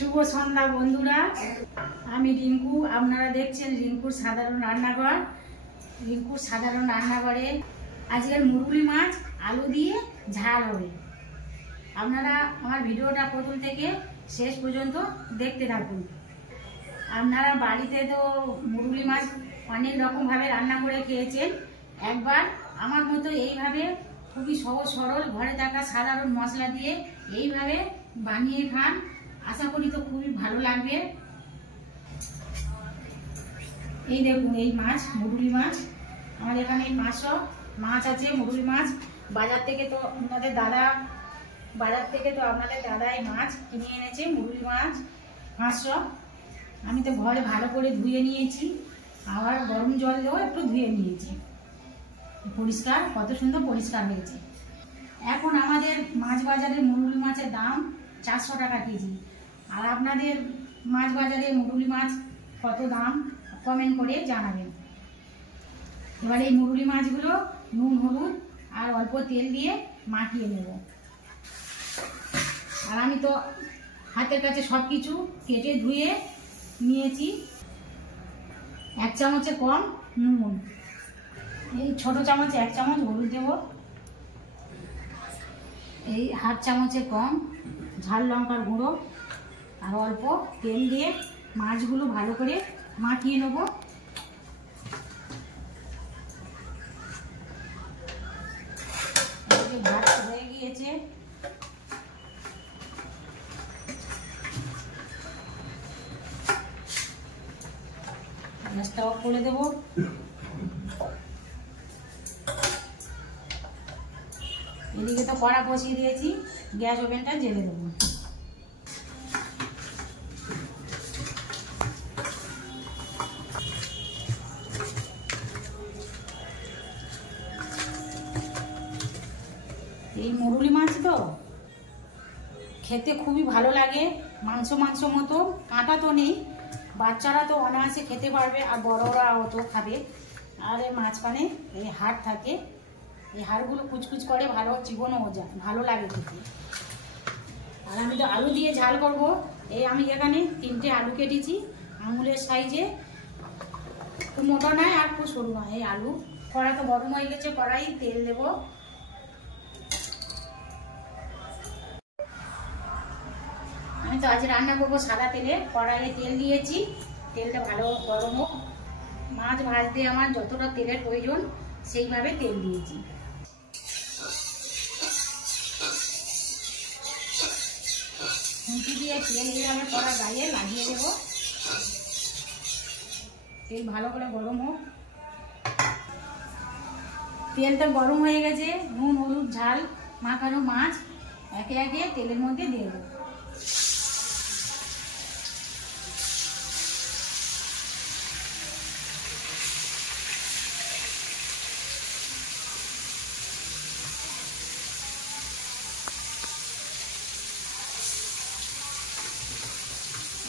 শুভ সন্ধ্যা বন্ধুরা, আমি রিঙ্কু। আপনারা দেখছেন রিঙ্কুর সাধারণ রান্নাঘর। রিঙ্কুর সাধারণ রান্নাঘরে আজকের মুরুলি মাছ আলু দিয়ে ঝাল হবে। আপনারা আমার ভিডিওটা প্রথম থেকে শেষ পর্যন্ত দেখতে থাকুন। আপনারা বাড়িতে তো মুরুলি মাছ অনেক রকমভাবে রান্না করে খেয়েছেন। একবার আমার মতো এইভাবে খুবই সহজ সরল ঘরে থাকা সাধারণ মশলা দিয়ে এইভাবে বানিয়ে খান, আশা করি তো খুবই ভালো লাগবে। এই দেখুন, এই মাছ মুরুলি মাছ আমাদের এখানে 500 মাছ আছে। মুরুলি মাছ বাজার থেকে তো আপনাদের দাদা এই মাছ কিনে এনেছে। মুরুলি মাছ 500। আমি তো ঘরে ভালো করে ধুয়ে নিয়েছি, আবার গরম জল দিয়েও একটু ধুয়ে নিয়েছি। পরিষ্কার, কত সুন্দর পরিষ্কার হয়েছে। এখন আমাদের মাছ বাজারে মুরুলি মাছের দাম 400 টাকা কেজি। আর আপনাদের মাছ বাজারে মুরুলি মাছ কত দাম কমেন্ট করে জানাবেন। এবার এই মুরুলি মাছগুলো নুন হলুদ আর অল্প তেল দিয়ে মাখিয়ে নেব। আর আমি তো হাতের কাছে সব কিছু কেটে ধুয়ে নিয়েছি। 1 চামচে কম নুন, এই ছোট চামচে 1 চামচ হলুদ দেব, এই 1/2 চামচে কম ঝাল লঙ্কার গুঁড়ো, আর অল্প তেল দিয়ে মাছগুলো ভালো করে মাখিয়ে নেব। ভাত হয়ে গিয়েছে, গ্যাসটা অফ করে দেব। এদিকে তো কড়া বসিয়ে দিয়েছি, গ্যাস ওভেনটা জ্বেলে দেবো। এই মুরুলি মাছ তো খেতে খুবই ভালো লাগে, মাংস মতো, কাঁটা তো নেই। বাচ্চারা তো অনায়াসে খেতে পারবে, আর বড়রা অত খাবে। আর এই মাঝখানে এই হাড় থাকে, এই হাড়গুলো কুচকুচ করে, ভালো চিকনও যায়, ভালো লাগে খেতে। আর আমি তো আলু দিয়ে ঝাল করব। এই আমি এখানে 3টে আলু কেটেছি আঙুলের সাইজে, খুব মোটা নয় আর খুব সরু নয়। এই আলু, কড়াই তো গরম হয়ে গেছে, কড়াই তেল দেবো। আমি তো আজ রান্না করবো সাদা তেলে, কড়াইয়ে তেল দিয়েছি, তেলটা ভালো গরম হোক। মাছ ভাজতে আমার যতটা তেলের প্রয়োজন সেইভাবে তেল দিয়েছি। খুঁটি দিয়ে তেল এইভাবে কড়া গায়ে লাগিয়ে দেবো। তেল ভালো করে গরম হোক। তেলটা গরম হয়ে গেছে, নুন হলুদ ঝাল মাখানো মাছ একে একে তেলের মধ্যে দিয়ে দেবো।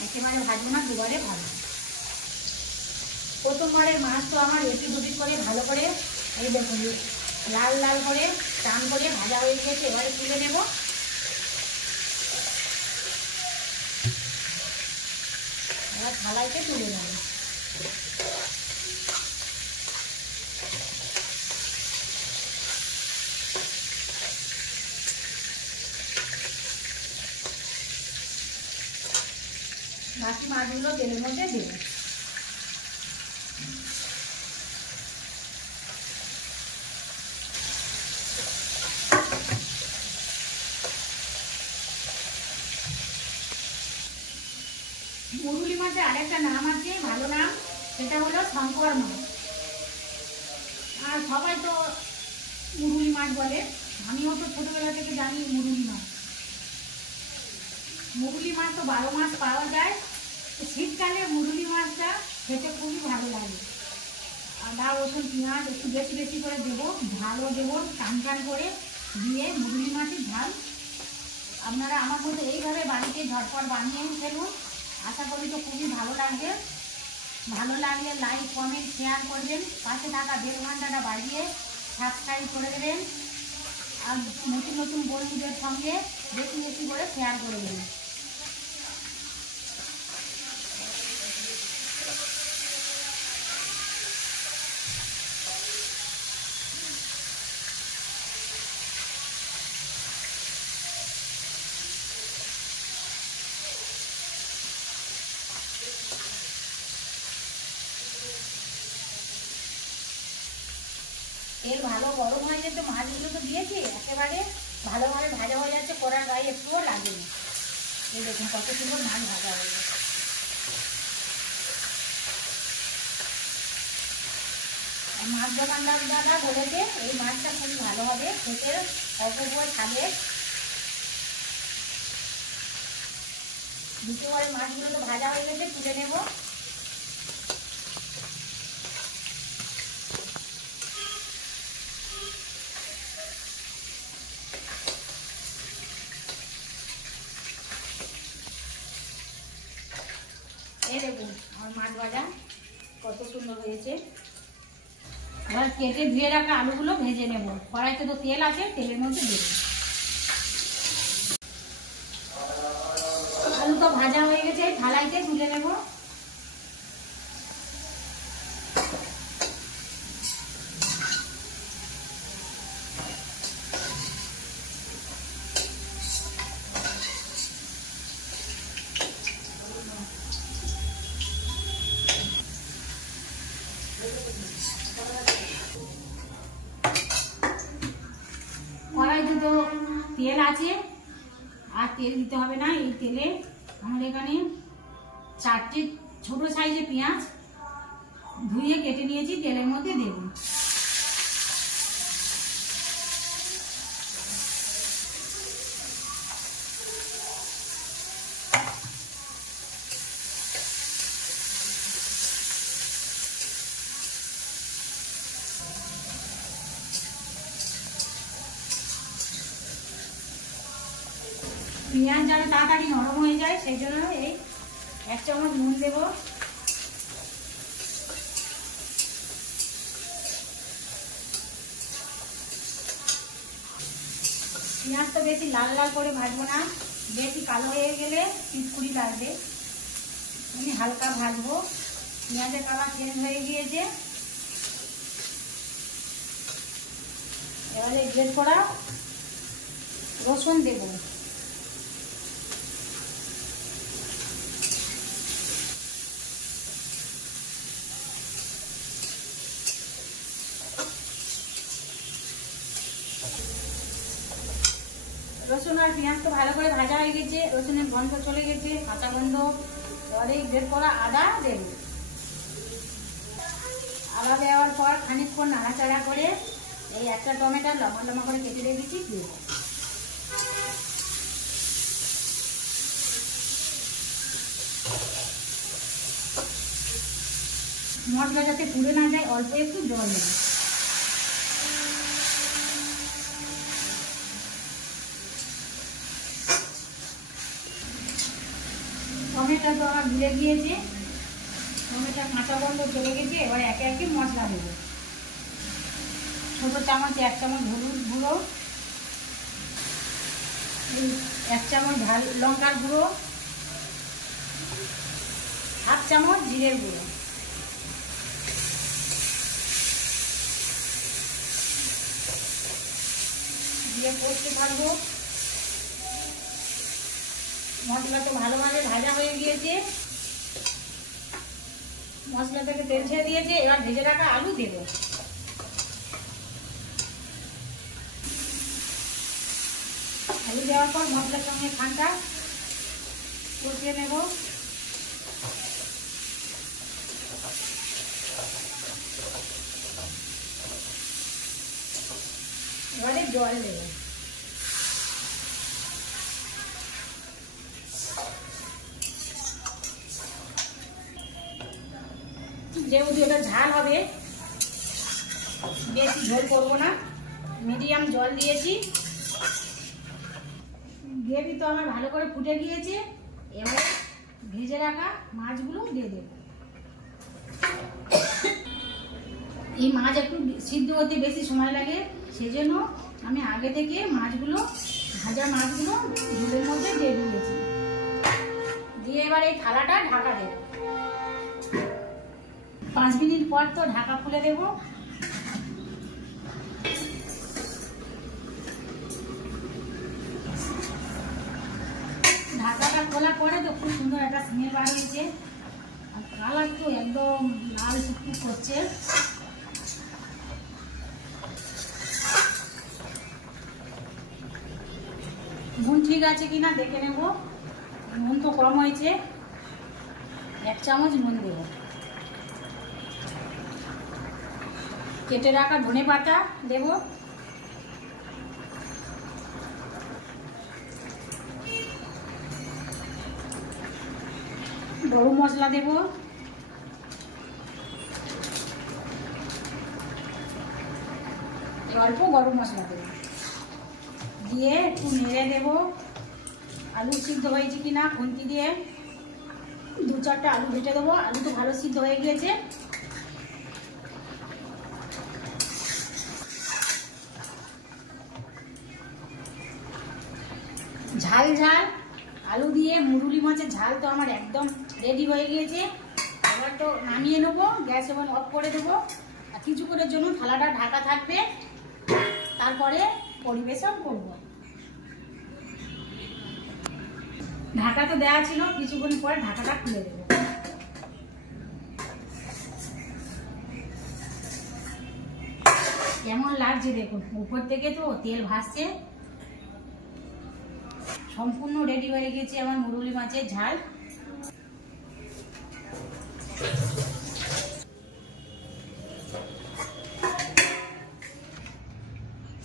একেবারে ভাজবো না, দুবারে ভাজবো। প্রথমবারের মাছ তো আমার এটি দুটি করে ভালো করে এই দেখুন লাল লাল করে টান করে ভাজা হয়ে গেছে। এবারে তুলে নেব। এবার থালাইতে তুলে নেব। বাকি মাছগুলো তেলের মধ্যে দেব। মুরুলি মাছের আরেকটা নাম আছে, ভালো নাম, সেটা হলো শঙ্কর মাছ। আর সবাই তো মুরুলি মাছ বলে, আমিও তো ছোটবেলা থেকে জানি মুরুলি মাছ। মুরুলি মাছ তো 12 মাস পাওয়া যায়। শীতকালে মুরুলি মাছটা খেতে খুবই ভালো লাগে। আদা রসুন পেঁয়াজ একটু বেশি বেশি করে দেবো, ঝালও দেবো টান টান করে দিয়ে মুরুলি মাছের ঝাল। আপনারা আমার মতো এইভাবে বাড়িতে ঝটপট বানিয়ে ফেলুন, আশা করি তো খুবই ভালো লাগবে। ভালো লাগলে লাইক কমেন্ট শেয়ার করবেন, পাশে থাকা বেল ঘন্টাটা বাজিয়ে সাবস্ক্রাইব করে দেবেন। আর নতুন নতুন বন্ধুদের সঙ্গে বেশি বেশি করে শেয়ার করে দেবেন। তেল ভালো গরম হয়ে যেত, মাছগুলো তো দিয়েছি একেবারে ভালোভাবে ভাজা হয়ে যাচ্ছে, কড়ার গায়ে একটুও লাগেনি। এই দেখুন কত সুন্দর মাছ ভাজা হয়ে গেছে। মাছ দোকানদার দাদা বলেছে এই মাছটা খুবই ভালো হবে, খেতে অপূর্ব স্বাদের। দ্বিতীয়বারে মাছগুলো তো ভাজা হয়ে গেছে, তুলে নেব। এই দেখুন আমার মাছ ভাজা কত সুন্দর হয়েছে। এবার কেটে ধুয়ে রাখা আলুগুলো ভেজে নেব। কড়াইতে তো তেল আছে, তেলের মধ্যে দেব। আলু তো ভাজা হয়ে গেছে, থালাইতে তুলে নেব। কড়াইতে তো তেল আছে, আর তেল দিতে হবে না। এই তেলে আমাদের এখানে 4টে ছোট সাইজের পেঁয়াজ ধুয়ে কেটে নিয়েছি, তেলের মধ্যে দেব। পেঁয়াজ যেন তাড়াতাড়ি নরম হয়ে যায় সেই জন্য এই 1 চামচ নুন দেব। পেঁয়াজ তো বেশি লাল লাল করে ভাজবো না, বেশি কালো হয়ে গেলে পিটকুড়ি লাগবে। আমি হালকা ভাজবো। পেঁয়াজের কালার চেঞ্জ হয়ে গিয়েছে। এবারে গ্রেট করা রসুন দেব। রসুন আর পেঁয়াজ তো ভালো করে ভাজা হয়ে গেছে, রসুনের গন্ধ চলে গেছে, কাঁচা গন্ধ। এবারে গ্রেট করা আদা দেব। আদা দেওয়ার পর খানিকক্ষণ নাড়াচাড়া করে এই একটা টমেটো লম্বা লম্বা করে কেটে রেখেছি দেব। মশলা যাতে পুড়ে না যায় অল্প একটু জল দেব। টমেটো তো আমার ভুলে গিয়েছে, টমেটোর কাঁচা গন্ধ চলে গেছে। এবার একে একে মশলা দেব। ছোটো চামচ 1 চামচ হলুদ গুঁড়ো, 1 চামচ ঝাল লঙ্কার গুঁড়ো, 1/2 চামচ জিরের গুঁড়ো, দিয়ে কষতে থাকবো। মশলা তো ভালোভাবে ভাজা হয়ে গিয়েছে, মশলা থেকে তেল ছেড়ে দিয়েছে। এবার ভেজে রাখা আলু দেব। আলু দেওয়ার পর মশলার সঙ্গে খানটা কষিয়ে নেব। এবারে জল দেব। যেহেতু এটা ঝাল হবে, বেশি ঝোল করবো না, মিডিয়াম জল দিয়েছি। গ্রেভি তো আমার ভালো করে ফুটে গিয়েছে। এবারে ভেজে রাখা মাছগুলো দিয়ে দেব। এই মাছ একটু সিদ্ধ হতে বেশি সময় লাগে, সেজন্য আমি আগে থেকে মাছগুলো ভাজা মাছগুলো ঝোলের মধ্যে দিয়ে দিয়েছি। দিয়ে এবার এই থালাটা ঢাকা দেব। 5 মিনিট পর তো ঢাকা খুলে দেব। ঢাকাটা খোলার পরে তো খুব সুন্দর একটা স্মেল বার হয়েছে, আর কালার তো একদম লাল টুকটুক করছে। ঠিক আছে কিনা দেখে নেব। নুন তো কম হয়েছে, 1 চামচ নুন দেব। কেটে রাখা ধনে পাতা দেব, গরম মশলা দেব, অল্প গরম মশলা দেব, দিয়ে একটু নেড়ে দেব। আলু সিদ্ধ হয়েছে কিনা খুন্তি দিয়ে 2-4টা আলু ভেটে দেবো। আলু তো ভালো সিদ্ধ হয়ে গিয়েছে। ঝাল ঝাল আলু দিয়ে মুরুলি মাছের ঝাল তো আমার একদম রেডি হয়ে গিয়েছে। এবার তো নামিয়ে নেবো, গ্যাস এবার অফ করে দেবো। আর কিছুক্ষণের জন্য থালাটা ঢাকা থাকবে, তারপরে পরিবেশন করব। ঢাকা তো দেওয়া ছিল, কিছুক্ষণ পরে ঢাকাটা খুলে দেবো। কেমন লাগছে দেখুন, উপর থেকে তো তেল ভাসছে। সম্পূর্ণ রেডি হয়ে গেছে আমার মুরুলি মাছের ঝাল।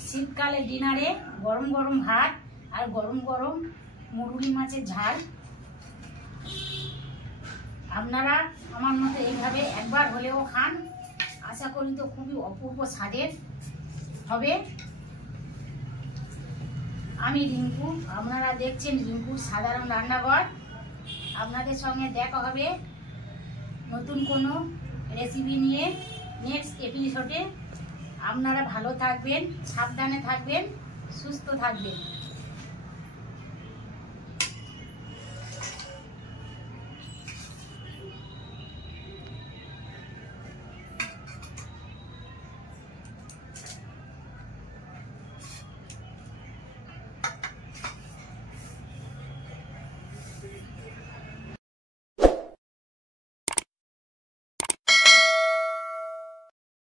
শীতকালে ডিনারে গরম গরম ভাত আর গরম গরম মুরুলি মাছের ঝাল। আপনারা আমার মতো এইভাবে একবার হলেও খান, আশা করি তো খুবই অপূর্ব স্বাদের হবে। আমি রিঙ্কু, আপনারা দেখছেন রিঙ্কুর সাধারণ রান্নাঘর। আপনাদের সঙ্গে দেখা হবে নতুন কোনো রেসিপি নিয়ে নেক্সট এপিসোডে। আপনারা ভালো থাকবেন, সাবধানে থাকবেন, সুস্থ থাকবেন।